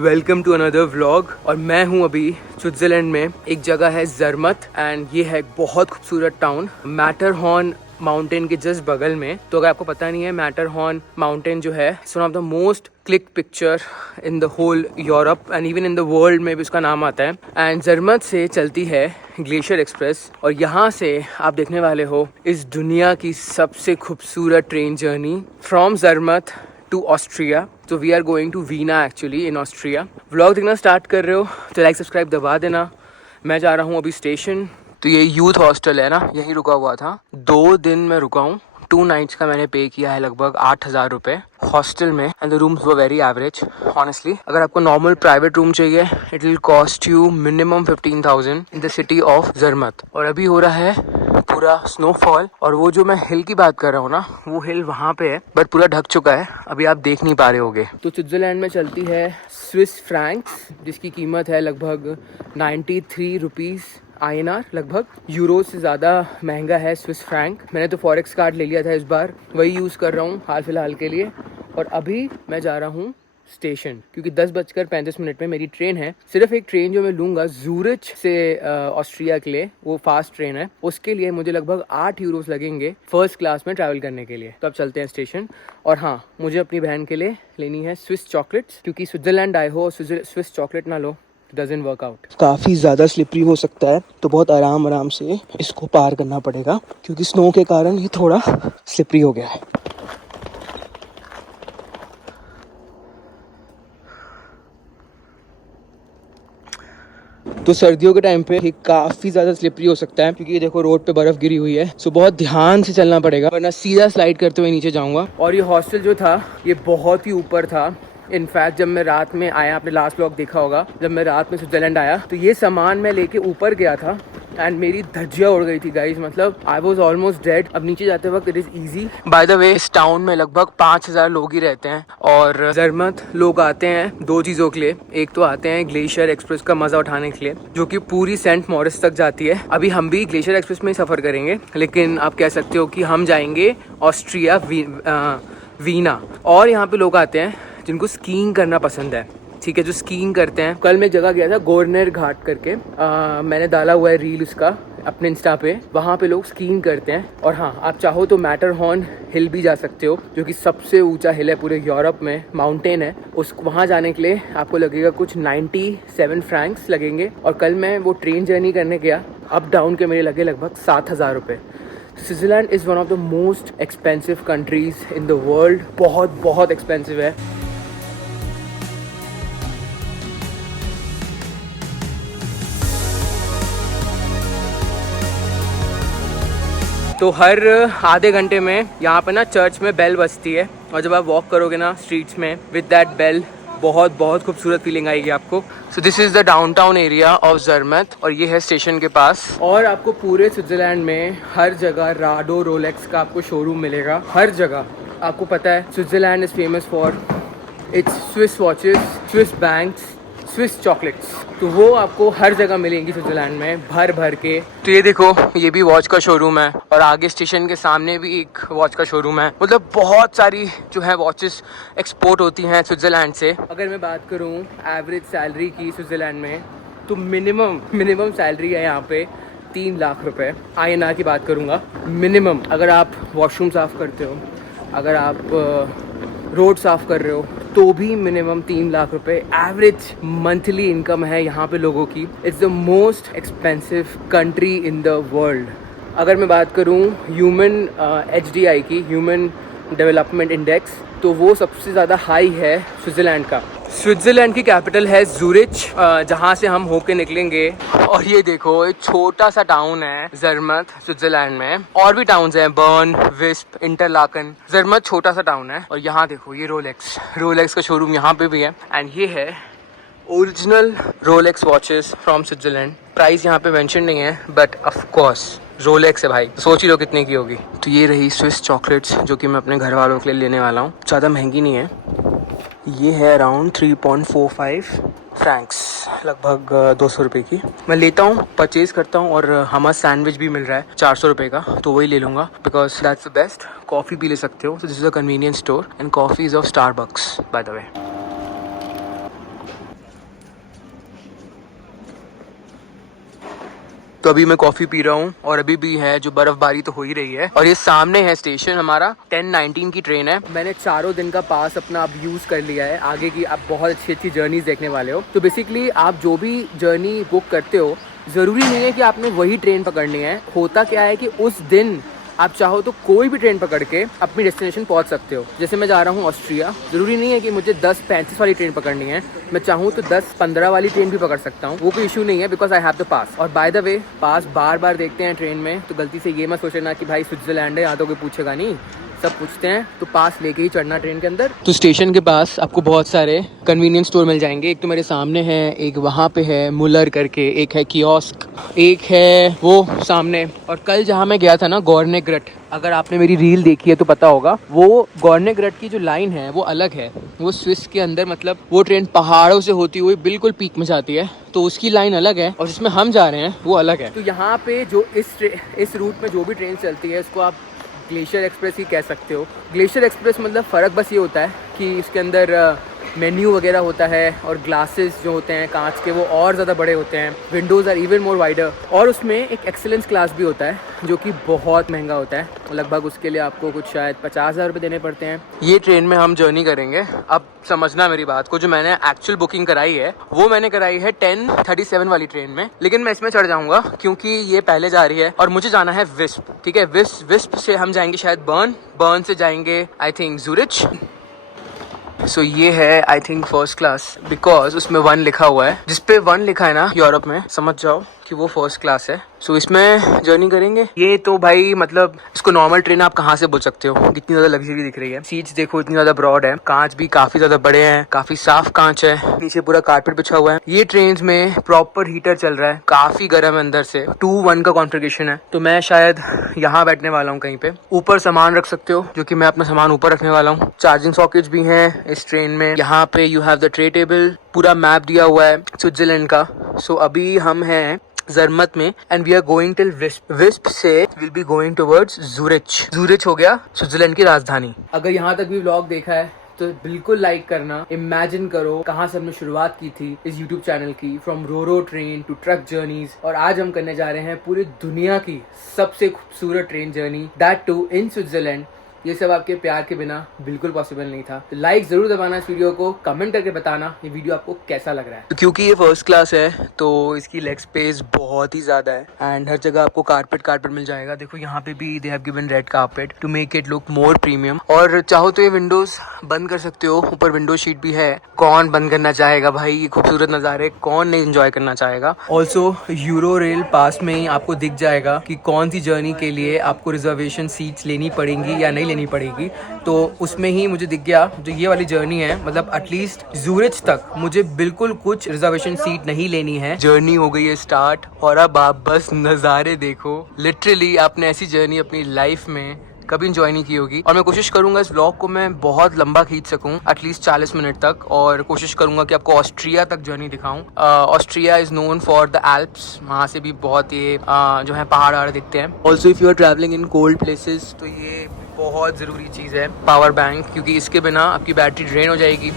Welcome to another vlog. और मैं हूँ अभी स्विट्जरलैंड में, एक जगह है जर्मत एंड ये है एक बहुत खूबसूरत टाउन मैटरहॉर्न माउंटेन के जस्ट बगल में। तो अगर आपको पता नहीं है, मैटरहॉर्न माउंटेन जो है one of the most click picture in the whole Europe and even in the world में भी उसका नाम आता है। एंड जर्मत से चलती है ग्लेशियर एक्सप्रेस और यहाँ से आप देखने वाले हो इस दुनिया की सबसे खूबसूरत train journey from Zermatt to Austria. तो we are going to Vienna actually in Austria. Vlog देखना स्टार्ट कर रहे हो तो लाइक सब्सक्राइब दबा देना। मैं जा रहा हूँ अभी स्टेशन। तो ये यूथ हॉस्टल है ना, यहीं रुका हुआ था। 2 दिन में रुका हूँ। 2 नाइट्स का मैंने पे किया है लगभग 8,000 रुपये हॉस्टल में and the rooms were very average honestly. अगर आपको नॉर्मल प्राइवेट रूम चाहिए it will cost you minimum 15,000 in the city of Zermatt. और अभी हो रहा है पूरा स्नोफॉल और वो जो मैं हिल की बात कर रहा हूँ ना, वो हिल वहाँ पे है बट पूरा ढक चुका है, अभी आप देख नहीं पा रहे होगे। तो स्विट्जरलैंड में चलती है स्विस फ्रैंक्स जिसकी कीमत है लगभग 93 रुपीज़ INR, लगभग यूरो से ज़्यादा महंगा है स्विस फ्रैंक। मैंने तो फॉरेक्स कार्ड ले लिया था इस बार, वही यूज़ कर रहा हूँ हाल फिलहाल के लिए। और अभी मैं जा रहा हूँ स्टेशन क्योंकि 10:35 में मेरी ट्रेन है। सिर्फ एक ट्रेन जो मैं लूँगा ज़ूरिच से ऑस्ट्रिया के लिए, वो फास्ट ट्रेन है, उसके लिए मुझे लगभग 8 यूरोस लगेंगे फर्स्ट क्लास में ट्रैवल करने के लिए। तो अब चलते हैं स्टेशन। और हाँ, मुझे अपनी बहन के लिए लेनी है स्विस चॉकलेट्स क्योंकि स्विट्जरलैंड आए हो, स्विस चॉकलेट ना लो डजंट वर्क आउट। काफ़ी ज़्यादा स्लिपरी हो सकता है तो बहुत आराम से इसको पार करना पड़ेगा क्योंकि स्नो के कारण ये थोड़ा स्लिपरी हो गया है। तो सर्दियों के टाइम पे ये काफ़ी ज़्यादा स्लिपरी हो सकता है क्योंकि ये देखो रोड पे बर्फ़ गिरी हुई है। सो बहुत ध्यान से चलना पड़ेगा वरना सीधा स्लाइड करते हुए नीचे जाऊंगा। और ये हॉस्टल जो था ये बहुत ही ऊपर था। इनफैक्ट जब मैं रात में आया, आपने लास्ट व्लॉग देखा होगा, जब मैं रात में स्विट्जरलैंड आया तो ये सामान मैं लेके ऊपर गया था एंड मेरी धज्जियाँ उड़ गई थी गाइस, मतलब आई वॉज ऑलमोस्ट डेड। अब नीचे जाते वक्त it is easy. By the way इस टाउन में लगभग 5,000 लोग ही रहते हैं और जर्मत लोग आते हैं 2 चीज़ों के लिए। एक तो आते हैं ग्लेशियर एक्सप्रेस का मज़ा उठाने के लिए जो कि पूरी सेंट मॉरिस तक जाती है। अभी हम भी ग्लेशियर एक्सप्रेस में ही सफ़र करेंगे, लेकिन आप कह सकते हो कि हम जाएंगे ऑस्ट्रिया वीना। और यहाँ पे लोग आते हैं जिनको स्कीइंग करना पसंद है, ठीक है, जो स्कीइंग करते हैं। कल मैं एक जगह गया था गोर्नेर घाट करके, मैंने डाला हुआ है रील उसका अपने इंस्टा पे। वहाँ पे लोग स्कीइंग करते हैं। और हाँ, आप चाहो तो मैटरहॉर्न हिल भी जा सकते हो जो कि सबसे ऊंचा हिल है पूरे यूरोप में, माउंटेन है। वहाँ जाने के लिए आपको लगेगा कुछ 97 फ्रैंक्स लगेंगे। और कल मैं वो ट्रेन जर्नी करने गया, अप डाउन के मेरे लगे लगभग 7,000 रुपये। Switzerland is one of the most expensive countries in the world. बहुत बहुत एक्सपेंसिव है। तो हर आधे घंटे में यहाँ पे ना चर्च में बेल बजती है और जब आप वॉक करोगे ना स्ट्रीट्स में विद दैट बेल, बहुत बहुत खूबसूरत फीलिंग आएगी आपको। So this is the downtown area of Zermatt और ये है स्टेशन के पास। और आपको पूरे स्विट्जरलैंड में हर जगह राडो रोलेक्स का आपको शोरूम मिलेगा, हर जगह। आपको पता है Switzerland is famous for its Swiss watches, Swiss banks, Swiss chocolates. तो वो आपको हर जगह मिलेंगी स्विट्जरलैंड में भर भर के। तो ये देखो, ये भी वॉच का शोरूम है और आगे स्टेशन के सामने भी एक वॉच का शोरूम है। मतलब बहुत सारी जो है वॉचेस एक्सपोर्ट होती हैं स्विट्जरलैंड से। अगर मैं बात करूँ एवरेज सैलरी की स्विट्जरलैंड में तो मिनिमम सैलरी है यहाँ पे 3 लाख रुपए INR की बात करूँगा मिनिमम। अगर आप वॉशरूम साफ़ करते हो, अगर आप रोड साफ़ कर रहे हो तो भी मिनिमम 3 लाख रुपए एवरेज मंथली इनकम है यहाँ पे लोगों की। It's the most expensive country in the world. अगर मैं बात करूँ ह्यूमन HDI की, ह्यूमन डेवलपमेंट इंडेक्स, तो वो सबसे ज़्यादा हाई है स्विट्ज़रलैंड का। स्विट्ज़रलैंड की कैपिटल है ज़ूरिच, जहाँ से हम होके निकलेंगे। और ये देखो, एक छोटा सा टाउन है जर्मत स्विट्ज़रलैंड में। और भी टाउन्स हैं, बर्न, विस्प, इंटरलाकन। जर्मत छोटा सा टाउन है। और यहाँ देखो, ये रोलेक्स का शोरूम यहाँ पे भी है। एंड ये है original Rolex watches from Switzerland. Price यहाँ पे मेंशन नहीं है बट ऑफ कोर्स रोलेक्स है भाई, सोच ही लो कितने की होगी। तो ये रही स्विस चॉकलेट्स जो कि मैं अपने घर वालों के लिए लेने वाला हूँ। ज़्यादा महंगी नहीं है, ये है अराउंड 3.45 फ्रैंक्स, लगभग 200 रुपये की। मैं लेता हूँ, परचेज़ करता हूँ और हमारा सैंडविच भी मिल रहा है 400 रुपये का, तो वही ले लूँगा because that's the best. Coffee भी ले सकते हो। सो this is a convenience store and coffee is of Starbucks by the way. तो अभी मैं कॉफी पी रहा हूँ और अभी भी है जो बर्फबारी तो हो ही रही है। और ये सामने है स्टेशन हमारा, 10:19 की ट्रेन है। मैंने 4 दिन का पास अपना अब यूज कर लिया है। आगे की आप बहुत अच्छी अच्छी जर्नीज देखने वाले हो। तो बेसिकली आप जो भी जर्नी बुक करते हो, ज़रूरी नहीं है कि आपने वही ट्रेन पकड़नी है। होता क्या है कि उस दिन आप चाहो तो कोई भी ट्रेन पकड़ के अपनी डेस्टिनेशन पहुंच सकते हो। जैसे मैं जा रहा हूँ ऑस्ट्रिया, ज़रूरी नहीं है कि मुझे 10:35 वाली ट्रेन पकड़नी है। मैं चाहूँ तो 10:15 वाली ट्रेन भी पकड़ सकता हूँ, वो कोई इशू नहीं है, बिकॉज आई हैव द पास। और बाय द वे, पास बार बार देखते हैं ट्रेन में, तो गलती से ये मत सोचना कि भाई स्विट्जरलैंड है, यहाँ तो कोई पूछेगा नहीं, सब पूछते हैं, तो पास लेके ही चढ़ना ट्रेन के अंदर। तो स्टेशन के पास आपको बहुत सारे कन्वीनियंस स्टोर मिल जाएंगे। एक तो मेरे सामने है, एक वहाँ पे है मुलर करके, एक है कियोस्क, एक है वो सामने। और कल जहाँ मैं गया था ना, गॉर्नेग्रट, अगर आपने मेरी रील देखी है तो पता होगा, वो गॉर्नेग्रट की जो लाइन है वो अलग है। वो स्विस के अंदर, मतलब वो ट्रेन पहाड़ों से होती हुई बिल्कुल पीक में जाती है, तो उसकी लाइन अलग है, और जिसमें हम जा रहे हैं वो अलग है। तो यहाँ पे जो इस रूट में जो भी ट्रेन चलती है, इसको आप ग्लेशियर एक्सप्रेस ही कह सकते हो। ग्लेशियर एक्सप्रेस मतलब फ़र्क बस ये होता है कि इसके अंदर मेन्यू वगैरह होता है, और ग्लासेस जो होते हैं कांच के वो और ज़्यादा बड़े होते हैं, windows are even more wider, और उसमें एक एक्सेलेंस क्लास भी होता है जो कि बहुत महंगा होता है। लगभग उसके लिए आपको कुछ शायद 50,000 रुपये देने पड़ते हैं। ये ट्रेन में हम जर्नी करेंगे। अब समझना मेरी बात को, जो मैंने एक्चुअल बुकिंग कराई है वो मैंने कराई है 10:37 वाली ट्रेन में, लेकिन मैं इसमें चढ़ जाऊँगा क्योंकि ये पहले जा रही है और मुझे जाना है विस्प। ठीक है, विस्प से हम जाएंगे शायद बर्न से जाएंगे आई थिंक ज़ूरिच। सो ये है I think first class, because उसमें 1 लिखा हुआ है। जिसपे 1 लिखा है ना यूरोप में, समझ जाओ कि वो फर्स्ट क्लास है। सो इसमें जर्नी करेंगे। ये तो भाई मतलब इसको नॉर्मल ट्रेन आप कहाँ से बोल सकते हो, कितनी ज्यादा लग्जरी दिख रही है। सीट्स देखो इतनी ज्यादा ब्रॉड है, कांच भी काफी ज्यादा बड़े हैं, काफी साफ कांच है, नीचे पूरा कारपेट बिछा हुआ है। ये ट्रेन में प्रॉपर हीटर चल रहा है, काफी गर्म है अंदर से। 2:1 का कॉन्फ़िगरेशन है, तो मैं शायद यहाँ बैठने वाला हूँ कहीं पे। ऊपर सामान रख सकते हो, जो कि मैं अपना सामान ऊपर रखने वाला हूँ। चार्जिंग सॉकेट्स भी हैं इस ट्रेन में। यहाँ पे you have the tray table, पूरा मैप दिया हुआ है स्विट्जरलैंड का। सो अभी हम हैं जर्मत में, and we are going till Visp. Visp से will be going towards Zurich. Zurich हो गया स्विट्जरलैंड की राजधानी। अगर यहाँ तक भी व्लॉग देखा है तो बिल्कुल लाइक करना। इमेजिन करो कहाँ से हमने शुरुआत की थी इस यूट्यूब चैनल की, from roro train to truck journeys, और आज हम करने जा रहे हैं पूरी दुनिया की सबसे खूबसूरत train journey, that too in Switzerland. ये सब आपके प्यार के बिना बिल्कुल पॉसिबल नहीं था। तो लाइक जरूर दबाना इस वीडियो को, कमेंट करके बताना ये वीडियो आपको कैसा लग रहा है। तो क्योंकि ये फर्स्ट क्लास है तो इसकी लेग स्पेस बहुत ही ज्यादा है, एंड हर जगह आपको कारपेट मिल जाएगा। देखो यहाँ पे भी they have given red carpet to make it look more premium. और चाहो तो ये विंडोज बंद कर सकते हो, ऊपर विंडो शीट भी है। कौन बंद करना चाहेगा भाई, ये खूबसूरत नज़ारे कौन नहीं एंजॉय करना चाहेगा। ऑल्सो यूरो रेल पास में ही आपको दिख जाएगा कि कौन सी जर्नी के लिए आपको रिजर्वेशन सीट्स लेनी पड़ेंगी या नहीं लेनी पड़ेगी। तो उसमें ही मुझे दिख गया जो ये वाली जर्नी है, मतलब एटलीस्ट ज़ूरिच तक मुझे बिल्कुल कुछ रिजर्वेशन सीट नहीं लेनी है। जर्नी हो गई है स्टार्ट, और अब आप बस नज़ारे देखो। लिटरली आपने ऐसी जर्नी अपनी लाइफ में कभी इंजॉय नहीं की होगी। और मैं कोशिश करूंगा इस व्लॉग को मैं बहुत लंबा खींच सकूं, एटलीस्ट 40 मिनट तक, और कोशिश करूंगा कि आपको ऑस्ट्रिया तक जर्नी दिखाऊं। Austria is known for the Alps, वहाँ से भी बहुत ये जो है पहाड़ दिखते हैं। Also if you are travelling in cold places तो ये बहुत ज़रूरी चीज़ है पावर बैंक, क्योंकि इसके बिना आपकी बैटरी ड्रेन हो जाएगी।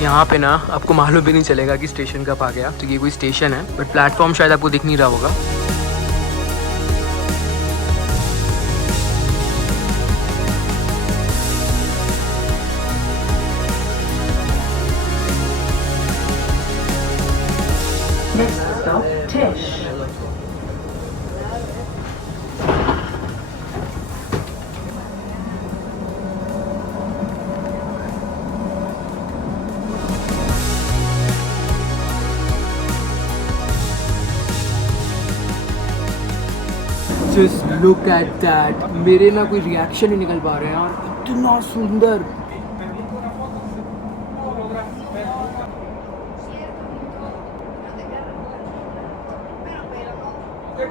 यहाँ पे ना आपको मालूम भी नहीं चलेगा कि स्टेशन कब आ गया। तो ये कोई स्टेशन है, बट प्लेटफॉर्म शायद आपको दिख नहीं रहा होगा। Next stop, Tisch. Just look at that. मेरे ना कोई रिएक्शन नहीं निकल पा रहे हैं यार, इतना सुंदर। This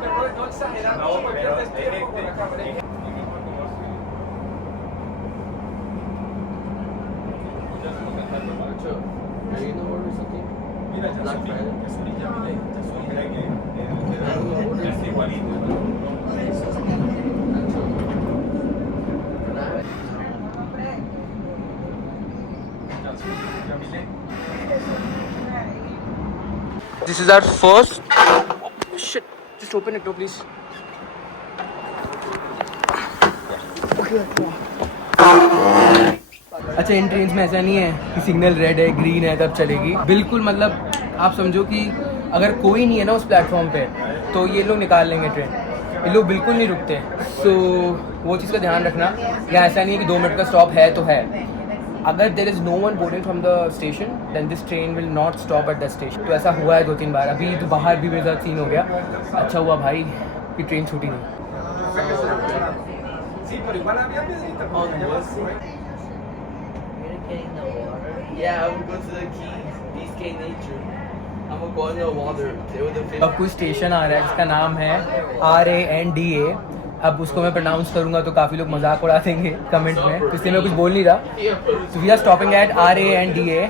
is our first. Shit, just open it, please. अच्छा, इन ट्रेन्स में ऐसा नहीं है कि सिग्नल रेड है ग्रीन है तब चलेगी, बिल्कुल मतलब आप समझो कि अगर कोई नहीं है ना उस प्लेटफॉर्म पे तो ये लोग निकाल लेंगे ट्रेन, ये लोग बिल्कुल नहीं रुकते। सो वो चीज़ का ध्यान रखना, या ऐसा नहीं है कि 2 मिनट का स्टॉप है तो है। अगर there is no one boarding from the station then this train will not stop at the station. तो ऐसा हुआ है 2-3 बार, अभी तो बाहर भी मेरे साथ सीन हो गया। अच्छा हुआ भाई कि ट्रेन छूटी नहीं। अब कोई स्टेशन आ रहा है जिसका नाम है RANDA। अब उसको मैं प्रोनाउंस करूंगा तो काफ़ी लोग मजाक उड़ा देंगे कमेंट में, तो इसलिए मैं कुछ बोल नहीं रहा। तो we are stopping eight RANDA,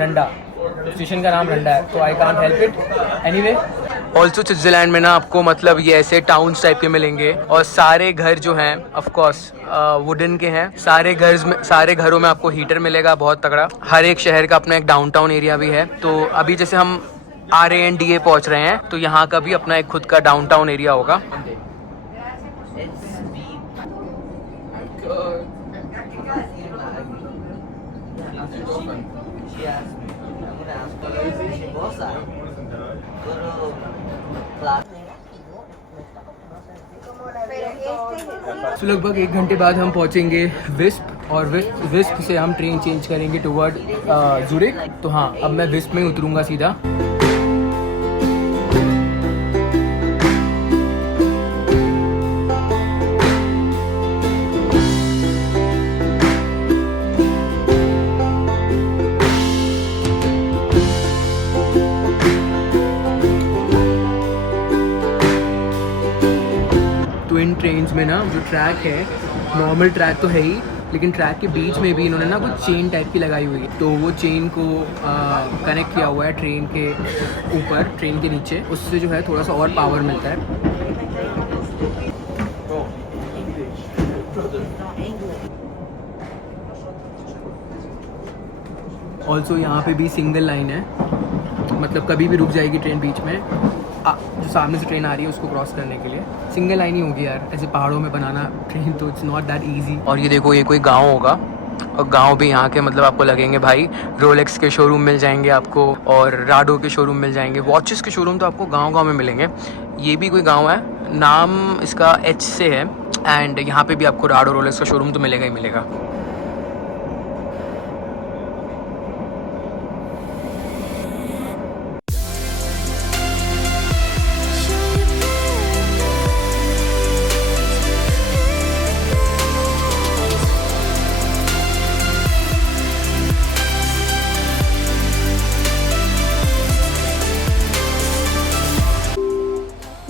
रंडा। Station का नाम रंडा है, तो I can't help it. Anyway, also Switzerland में ना आपको मतलब ये ऐसे टाउन्स टाइप के मिलेंगे, और सारे घर जो हैं ऑफ कोर्स वुडन के हैं। सारे घरों में आपको हीटर मिलेगा बहुत तगड़ा। हर एक शहर का अपना एक डाउनटाउन एरिया भी है। तो अभी जैसे हम RANDA पहुंच रहे हैं तो यहाँ का भी अपना एक खुद का डाउनटाउन एरिया होगा। तो लगभग 1 घंटे बाद हम पहुंचेंगे विस्प, और विस्प से हम ट्रेन चेंज करेंगे टुवर्ड ज़ुरिक। तो हाँ, अब मैं विस्प में ही उतरूंगा सीधा। तो इन ट्रेन्स में ना जो ट्रैक है, नॉर्मल ट्रैक तो है ही, लेकिन ट्रैक के बीच में भी इन्होंने ना कुछ चेन टाइप की लगाई हुई है। तो वो चेन को कनेक्ट किया हुआ है ट्रेन के ऊपर, ट्रेन के नीचे। उससे जो है थोड़ा सा और पावर मिलता है। ऑल्सो यहाँ पे भी सिंगल लाइन है, मतलब कभी भी रुक जाएगी ट्रेन बीच में। जो सामने से ट्रेन आ रही है उसको क्रॉस करने के लिए सिंगल लाइन ही होगी यार। ऐसे पहाड़ों में बनाना ट्रेन तो इट्स नॉट दैट इजी। और ये देखो, ये कोई गांव होगा, और गांव भी यहाँ के मतलब आपको लगेंगे भाई। रोलेक्स के शोरूम मिल जाएंगे आपको, और राडो के शोरूम मिल जाएंगे। वॉचेस के शोरूम तो आपको गांव-गांव में मिलेंगे। ये भी कोई गांव है, नाम इसका H से है, एंड यहाँ पे भी आपको राडो रोलेक्स का शोरूम तो मिलेगा ही मिलेगा।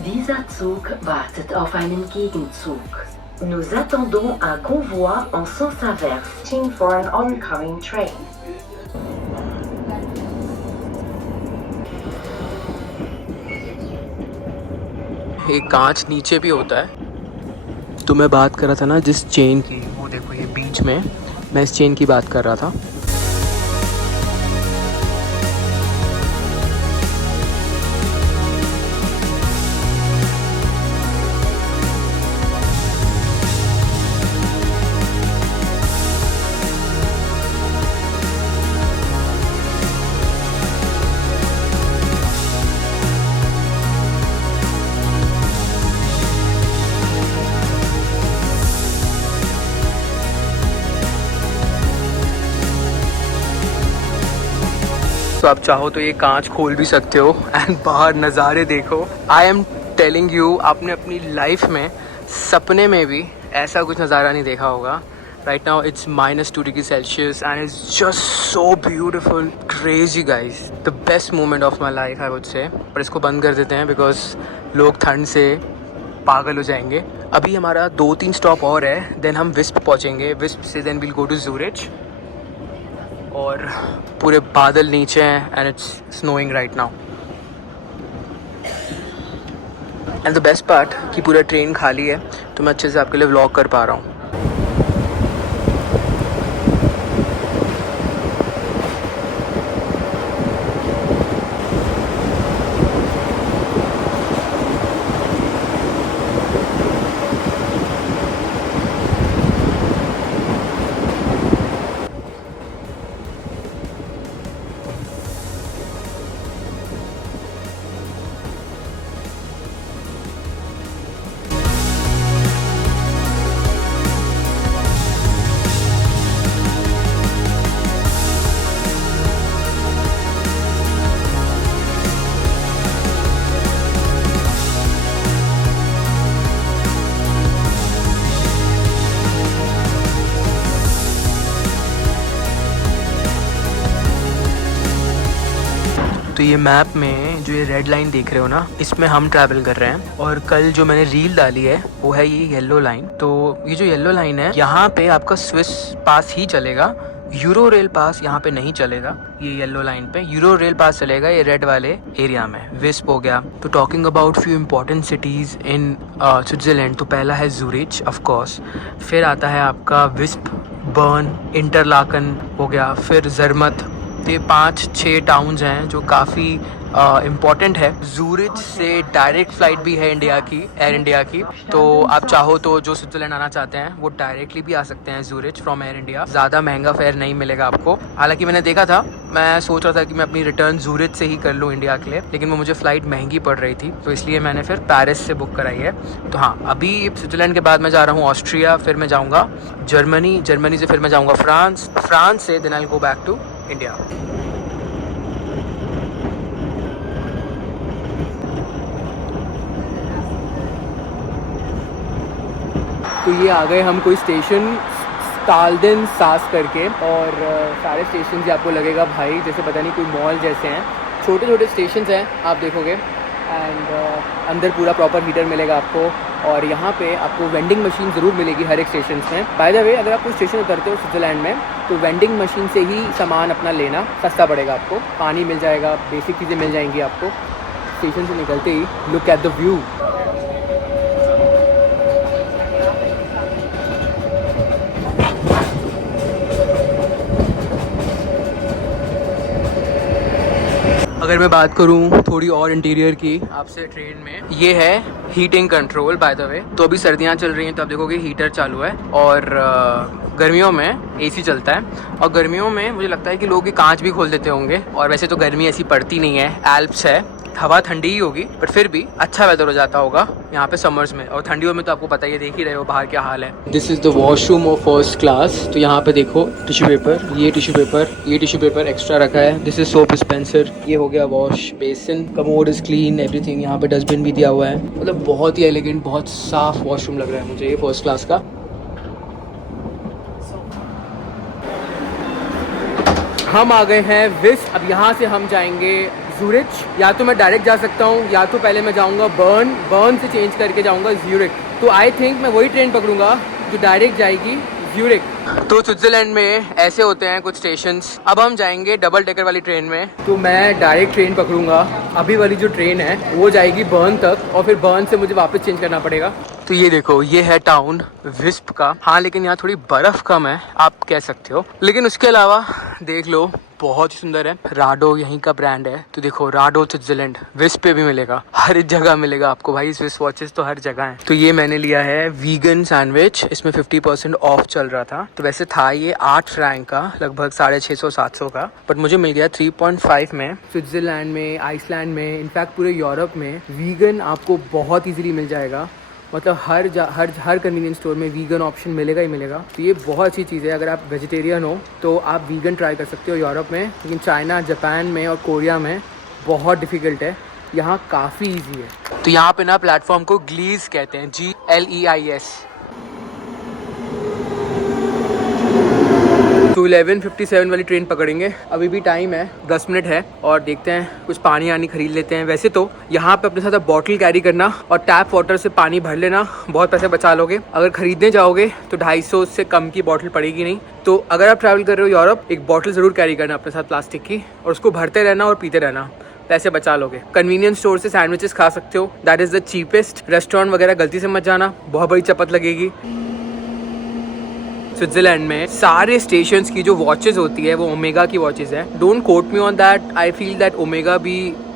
Dieser Zug wartet auf einen Gegenzug. Nous attendons un convoi en sens inverse. Waiting for an oncoming train. एक कांच नीचे भी होता है। तो मैं बात कर रहा था ना जिस चेन की, वो देखो ये बीच में, मैं इस चेन की बात कर रहा था। तो आप चाहो तो ये कांच खोल भी सकते हो एंड बाहर नज़ारे देखो। आई एम टेलिंग यू, आपने अपनी लाइफ में सपने में भी ऐसा कुछ नज़ारा नहीं देखा होगा। Right now it's -2 degree Celsius and it's just so beautiful, crazy guys, the best moment of my life I would say. पर इसको बंद कर देते हैं बिकॉज लोग ठंड से पागल हो जाएंगे। अभी हमारा 2-3 स्टॉप और है, देन हम विस्प पहुँचेंगे। विस्प से then will go to Zurich. और पूरे बादल नीचे हैं and it's snowing right now. And the best part कि पूरा ट्रेन खाली है, तो मैं अच्छे से आपके लिए व्लॉग कर पा रहा हूँ। तो ये मैप में जो ये रेड लाइन देख रहे हो ना, इसमें हम ट्रैवल कर रहे हैं। और कल जो मैंने रील डाली है वो है ये येलो लाइन। तो ये जो येलो लाइन है, यहाँ पे आपका स्विस पास ही चलेगा, यूरो रेल पास यहाँ पे नहीं चलेगा। ये येलो लाइन पे यूरो रेल पास चलेगा ये रेड वाले एरिया में। विस्प हो गया। तो talking about few important cities in Switzerland, तो पहला है ज़ूरिच ऑफ कोर्स, फिर आता है आपका विस्प, बर्न, इंटरलाकन हो गया, फिर ज़रमत। तो ये 5-6 टाउन्स हैं जो काफ़ी इम्पॉर्टेंट है। ज़ूरिच से डायरेक्ट फ़्लाइट भी है इंडिया की, एयर इंडिया की। तो आप चाहो तो जो स्विट्ज़रलैंड आना चाहते हैं वो डायरेक्टली भी आ सकते हैं ज़ूरिच फ्रॉम एयर इंडिया। ज़्यादा महंगा फेयर नहीं मिलेगा आपको। हालांकि मैंने देखा था, मैं सोच रहा था कि मैं अपनी रिटर्न ज़ूरिच से ही कर लूँ इंडिया के लिए, लेकिन वो मुझे फ़्लाइट महंगी पड़ रही थी, तो इसलिए मैंने फिर पेरिस से बुक कराई है। तो हाँ, अभी स्विट्ज़रलैंड के बाद मैं जा रहा हूँ ऑस्ट्रिया, फिर मैं जाऊँगा जर्मनी, जर्मनी से फिर मैं जाऊँगा फ्रांस, फ्रांस से then I will go back to India. तो ये आ गए हम कोई स्टेशन स्टाल्डन सास करके, और सारे स्टेशन भी आपको लगेगा भाई जैसे पता नहीं कोई मॉल जैसे हैं। छोटे छोटे स्टेशन हैं आप देखोगे, एंड अंदर पूरा प्रॉपर हीटर मिलेगा आपको। और यहाँ पे आपको वेंडिंग मशीन ज़रूर मिलेगी हर एक स्टेशन में। बाय द वे, अगर आप कोई स्टेशन उतरते हो स्विट्ज़रलैंड में तो वेंडिंग मशीन से ही सामान अपना लेना सस्ता पड़ेगा आपको। पानी मिल जाएगा, बेसिक चीज़ें मिल जाएंगी आपको। स्टेशन से निकलते ही लुक एट द व्यू। अगर मैं बात करूं थोड़ी और इंटीरियर की आपसे ट्रेन में, ये है heating control by the way. तो अभी सर्दियां चल रही हैं तो आप देखोगे हीटर चालू है, और गर्मियों में एसी चलता है। और गर्मियों में मुझे लगता है कि लोग ये कांच भी खोल देते होंगे, और वैसे तो गर्मी ऐसी पड़ती नहीं है, एल्प्स है, हवा ठंडी ही होगी, बट फिर भी अच्छा वेदर हो जाता होगा यहाँ पे समर्स में। और ठंडियों में तो आपको पता ही है, देख ही रहे हो बाहर क्या हाल है। This is the washroom of first class. तो यहाँ पे देखो टिश्यू पेपर, ये टिश्यू पेपर, ये टिश्यू पेपर एक्स्ट्रा रखा है। दिस इज सोप डिस्पेंसर, ये हो गया wash basin, commode is clean, everything. यहाँ पे डस्टबिन भी दिया हुआ है। मतलब बहुत ही एलिगेंट, बहुत साफ वॉशरूम लग रहा है मुझे ये फर्स्ट क्लास का। हम आ गए हैं विस्प। अब यहाँ से हम जाएंगे ज़ूरिच। या तो मैं डायरेक्ट जा सकता हूँ, या तो पहले मैं जाऊँगा बर्न, बर्न से चेंज करके जाऊँगा ज़्यूरिख। तो आई थिंक मैं वही ट्रेन पकड़ूंगा जो डायरेक्ट जाएगी ज़्यूरिख। तो स्विट्ज़रलैंड में ऐसे होते हैं कुछ स्टेशंस। अब हम जाएंगे डबल डेकर वाली ट्रेन में। तो मैं डायरेक्ट ट्रेन पकड़ूंगा। अभी वाली जो ट्रेन है वो जाएगी बर्न तक, और फिर बर्न से मुझे वापस चेंज करना पड़ेगा। तो ये देखो, ये है टाउन विस्प का। हाँ, लेकिन यहाँ थोड़ी बर्फ़ कम है आप कह सकते हो, लेकिन उसके अलावा देख लो बहुत ही सुंदर है। राडो यहीं का ब्रांड है। तो देखो राडो स्विट्ज़रलैंड, विस्प पे भी मिलेगा, हर जगह मिलेगा आपको भाई। स्विस वॉचेस तो हर जगह हैं। तो ये मैंने लिया है वीगन सैंडविच, इसमें 50% ऑफ चल रहा था। तो वैसे था ये 8 फ्रैंक का, लगभग 650-700 का, बट मुझे मिल गया 3.5 में। स्विट्ज़रलैंड में, आइसलैंड में, इनफैक्ट पूरे यूरोप में वीगन आपको बहुत ईजिली मिल जाएगा। मतलब हर कन्वीनियंस स्टोर में वीगन ऑप्शन मिलेगा ही मिलेगा। तो ये बहुत अच्छी चीज़ है। अगर आप वेजिटेरियन हो तो आप वीगन ट्राई कर सकते हो यूरोप में, लेकिन चाइना, जापान में और कोरिया में बहुत डिफ़िकल्ट है। यहाँ काफ़ी इजी है। तो यहाँ पे ना प्लेटफॉर्म को ग्लीस कहते हैं, GLEIS। तो 11:57 वाली ट्रेन पकड़ेंगे। अभी भी टाइम है, 10 मिनट है और देखते हैं कुछ पानी आनी खरीद लेते हैं। वैसे तो यहाँ पे अपने साथ बॉटल कैरी करना और टैप वाटर से पानी भर लेना, बहुत पैसे बचा लोगे। अगर खरीदने जाओगे तो 250 से कम की बॉटल पड़ेगी नहीं। तो अगर आप ट्रैवल कर रहे हो यूरोप, एक बॉटल जरूर कैरी करना अपने साथ प्लास्टिक की, और उसको भरते रहना और पीते रहना, पैसे बचा लोगे। कन्वीनियंस स्टोर से सैंडविचेस खा सकते हो, that is the cheapest. Restaurant वगैरह गलती से मत जाना, बहुत बड़ी चपत लगेगी। स्विट्जरलैंड में सारे स्टेशंस की जो वॉचेस होती है वो ओमेगा की वॉचेस है। Don't quote me on that, I feel that omega भी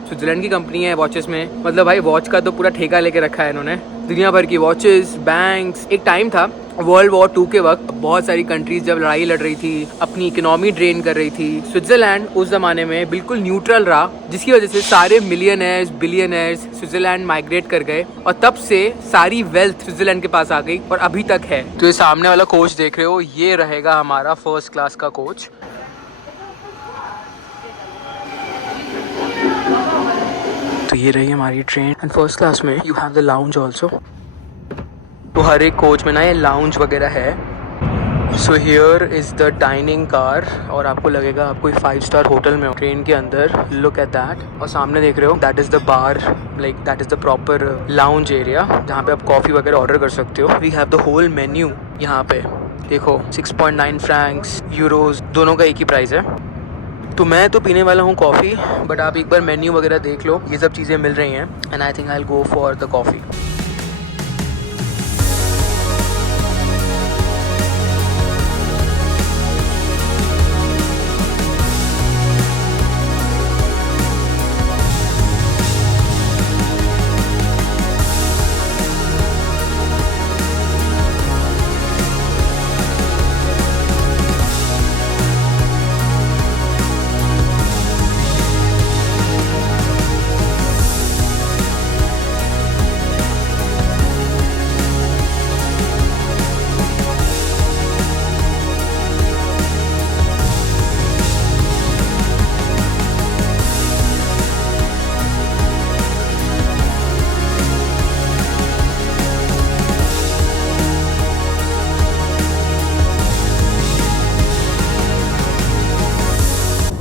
स्विट्जरलैंड की कंपनी है वॉचेस में। मतलब भाई वॉच का तो पूरा ठेका लेके रखा है इन्होंने, दुनिया भर की वॉचेस, बैंक्स। एक टाइम था वर्ल्ड वॉर 2 के वक्त, बहुत सारी कंट्रीज जब लड़ाई लड़ रही थी, अपनी इकोनॉमी ड्रेन कर रही थी, स्विट्जरलैंड उस जमाने में बिल्कुल न्यूट्रल रहा, जिसकी वजह से सारे मिलियनर्स बिलियनर्स स्विट्जरलैंड माइग्रेट कर गए और तब से सारी वेल्थ स्विट्जरलैंड के पास आ गई और अभी तक है। तो ये सामने वाला कोच देख रहे हो, ये रहेगा हमारा फर्स्ट क्लास का कोच। तो ये रही हमारी ट्रेन एंड फर्स्ट क्लास में you have the lounge also. तो हर एक कोच में ना ये लाउंज वगैरह है। So here is the dining car और आपको लगेगा आपको 5 स्टार होटल में ट्रेन के अंदर। Look at that. और सामने देख रहे हो, that is the bar, like that is the proper lounge area जहाँ पे आप कॉफ़ी वगैरह ऑर्डर कर सकते हो। We have the whole menu यहाँ पे। देखो 6.9 फ्रैंक्स, यूरोज, दोनों का एक ही प्राइस है। तो मैं तो पीने वाला हूँ कॉफ़ी, बट आप एक बार मेन्यू वगैरह देख लो, ये सब चीज़ें मिल रही हैं and I think I will go for the coffee.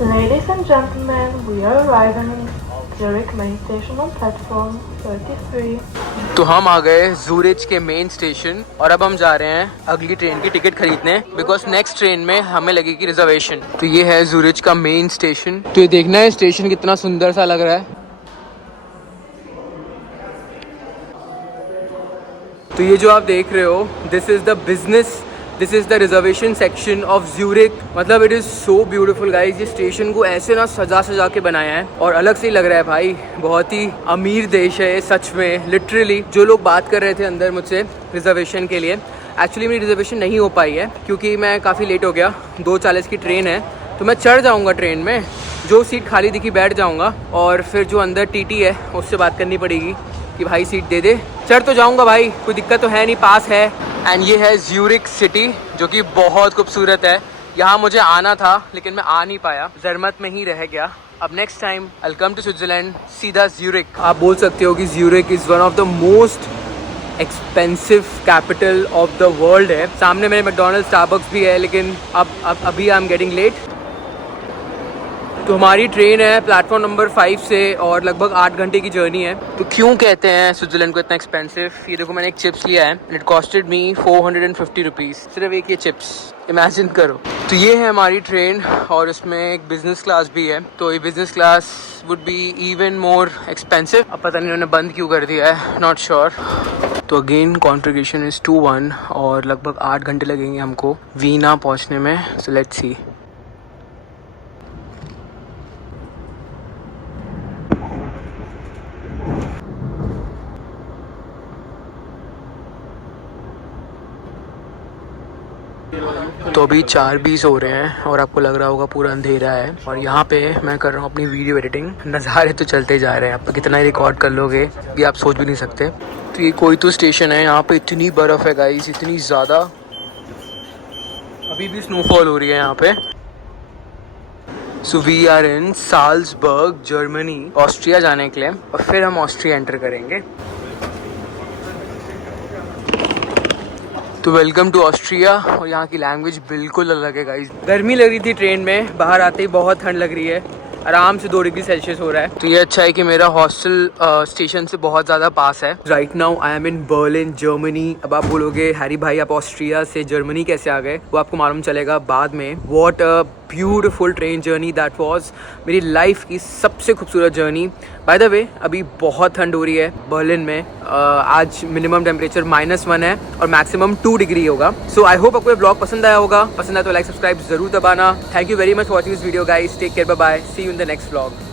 Ladies and gentlemen, we are arriving in Zurich main station on platform 33. तो हम आ गए ज़ूरिच के मेन स्टेशन और अब हम जा रहे हैं अगली ट्रेन की टिकट खरीदने, बिकॉज नेक्स्ट ट्रेन में हमें लगेगी रिजर्वेशन। तो ये है ज़ूरिच का मेन स्टेशन। तो ये देखना है स्टेशन कितना सुंदर सा लग रहा है। तो ये जो आप देख रहे हो, this is the reservation section of Zurich. मतलब it is so beautiful guys. ये स्टेशन को ऐसे ना सजा के बनाया है और अलग से ही लग रहा है भाई। बहुत ही अमीर देश है सच में, लिटरली। जो लोग बात कर रहे थे अंदर मुझसे रिजर्वेशन के लिए, एक्चुअली मेरी रिजर्वेशन नहीं हो पाई है क्योंकि मैं काफ़ी लेट हो गया। 2:40 की ट्रेन है, तो मैं चढ़ जाऊँगा ट्रेन में, जो सीट खाली दिखी बैठ जाऊँगा और फिर जो अंदर टीटी है उससे बात करनी पड़ेगी कि भाई सीट दे दे। चढ़ तो जाऊँगा भाई, कोई दिक्कत तो है नहीं, पास है। एंड ये है ज़्यूरिक सिटी जो कि बहुत खूबसूरत है। यहाँ मुझे आना था लेकिन मैं आ नहीं पाया, जर्मत में ही रह गया। अब next time I will come to Switzerland, सीधा ज़्यूरिक। आप बोल सकते हो कि Zurich is one of the most expensive capital of the world है। सामने मेरे मैकडॉनल्ड्स, स्टारबक्स भी है, लेकिन अभी आई एम गेटिंग लेट। तो हमारी ट्रेन है प्लेटफॉर्म नंबर 5 से और लगभग 8 घंटे की जर्नी है। तो क्यों कहते हैं स्विट्जरलैंड को इतना एक्सपेंसिव? ये देखो मैंने एक चिप्स लिया है, इट कॉस्टेड मी 450 रुपीज़, सिर्फ एक ये चिप्स, इमेजिन करो। तो ये है हमारी ट्रेन और इसमें एक बिजनेस क्लास भी है। तो ये business class would be even more expensive. अब पता नहीं उन्होंने बंद क्यों कर दिया है, नॉट श्योर। तो अगेन कॉन्ट्रीब्यूशन इज़ 2:1 और लगभग 8 घंटे लगेंगे हमको वीना पहुँचने में। So let's see. तो अभी 4:20 हो रहे हैं और आपको लग रहा होगा पूरा अंधेरा है और यहाँ पे मैं कर रहा हूँ अपनी वीडियो एडिटिंग। नज़ारे तो चलते जा रहे हैं, आप कितना ही रिकॉर्ड कर लोगे ये आप सोच भी नहीं सकते। तो ये कोई तो स्टेशन है, यहाँ पे इतनी बर्फ़ है गाइस, इतनी ज़्यादा। अभी भी स्नोफॉल हो रही है यहाँ पे। So we are in Salzburg, Germany, Austria जाने के लिए, और फिर हम ऑस्ट्रिया एंटर करेंगे। तो वेलकम टू ऑस्ट्रिया। और यहाँ की लैंग्वेज बिल्कुल अलग है गाइस। गर्मी लग रही थी ट्रेन में, बाहर आते ही बहुत ठंड लग रही है, आराम से 2 डिग्री सेल्सियस हो रहा है। तो ये अच्छा है कि मेरा हॉस्टल स्टेशन से बहुत ज़्यादा पास है। Right now I am in Berlin, Germany. अब आप बोलोगे हैरी भाई आप ऑस्ट्रिया से जर्मनी कैसे आ गए, वो आपको मालूम चलेगा बाद में। What a beautiful train journey that was, मेरी लाइफ की सबसे खूबसूरत जर्नी। बाय द वे अभी बहुत ठंड हो रही है बर्लिन में। आज मिनिमम टेम्परेचर -1 है और मैक्सिमम 2 डिग्री होगा। सो आई होप आपको ये ब्लॉग पसंद आया होगा। पसंद आया तो लाइक सब्सक्राइब जरूर दबाना। Thank you very much watching this video guys. Take care, bye bye, see you in the next vlog.